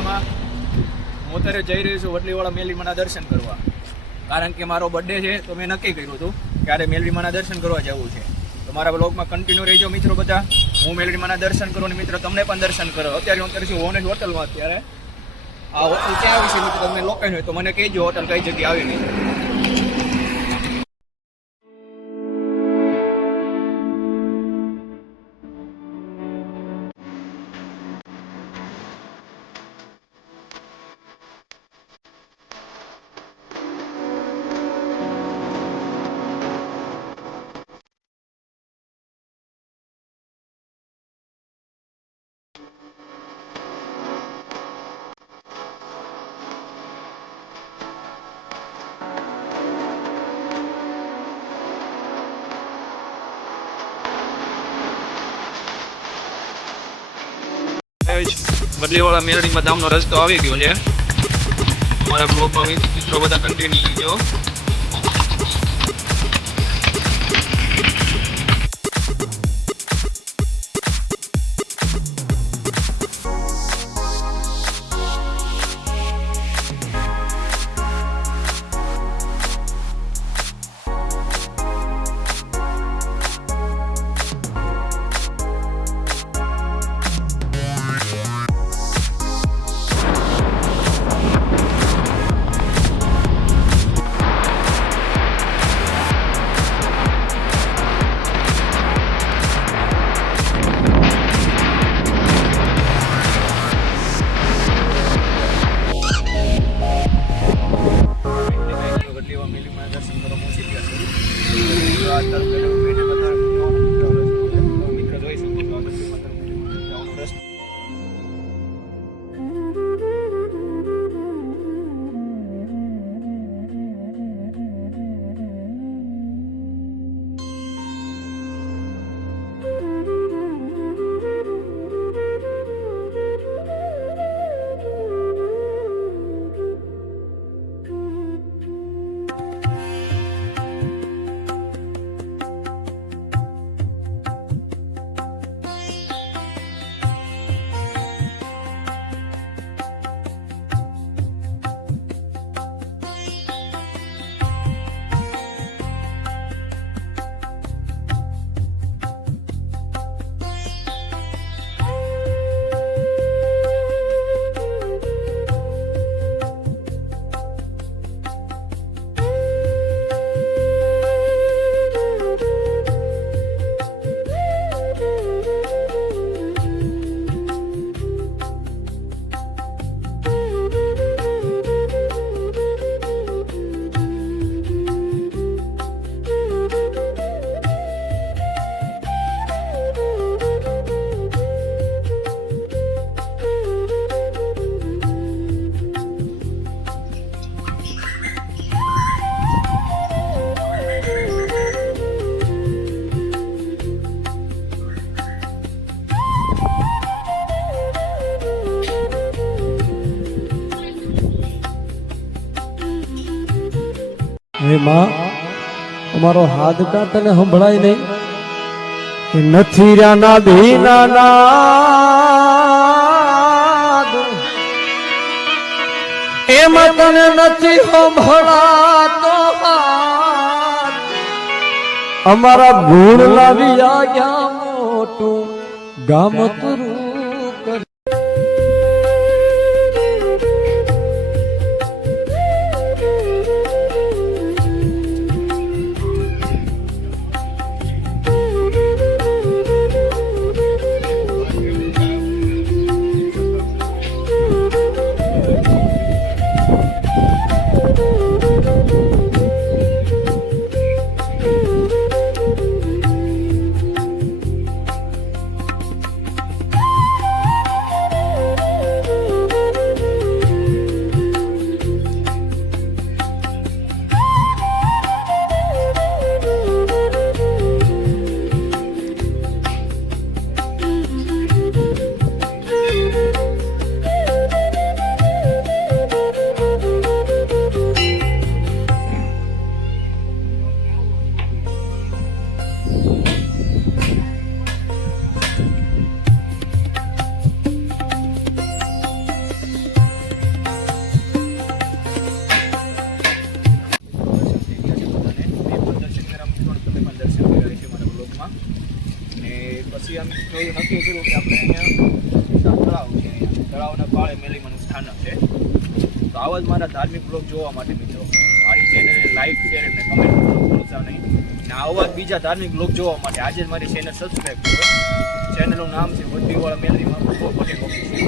મજામાં. હું અત્યારે જઈ રહ્યો છું વડલીવાળા મેલડીમાના દર્શન કરવા, કારણ કે મારો બર્થડે છે તો મેં નક્કી કર્યું હતું કે આજે મેલડીમાના દર્શન કરવા જવું છે. તો મારા બ્લોગમાં કન્ટિન્યુ રહેજો મિત્રો બધા. હું મેલડીમાના દર્શન કરું અને મિત્રો તમને પણ દર્શન કરો. અત્યારે હું છું ઓનેસ્ટ હોટલમાં. અત્યારે આ હોટલ ક્યાં આવી છે મિત્રો તમને લોકેશન હોય તો મને કહેજો હોટલ કઈ જગ્યાએ આવી નહીં. વડલીવાળા મેલડીમાં ધામનો રસ્તો આવી ગયો છે. મારા બ્લોગમાં મિત્રો બધા કન્ટિન્યુ ગયો. હે માં, અમારો હાથ કાંત તને સંભળાય નહીં? નથી રાના ભીના નાદ એમાં તને નથી સંભળાતો. અમારા ગુણ લાવી ગયા મોટું ગામ તું બ્લોગમાં. ને પછી અમે જોયું નક્કી કર્યું કે આપણે અહીંયા તળાવ છે, અહીંયા તળાવના પાળે મેલીમાનું સ્થાનક છે. તો આવા જ મારા ધાર્મિક બ્લોગ જોવા માટે મિત્રો મારી ચેનલને લાઈક શેર અને કમેન્ટ કરવાનું ભૂલતા નહીં. ને આવા જ બીજા ધાર્મિક બ્લોગ જોવા માટે આજે જ મારી ચેનલ સબસ્ક્રાઈબ કરો. ચેનલનું નામ છે વડલીવાળા મેલરીમાં પટેલ ઓફિસિયલ.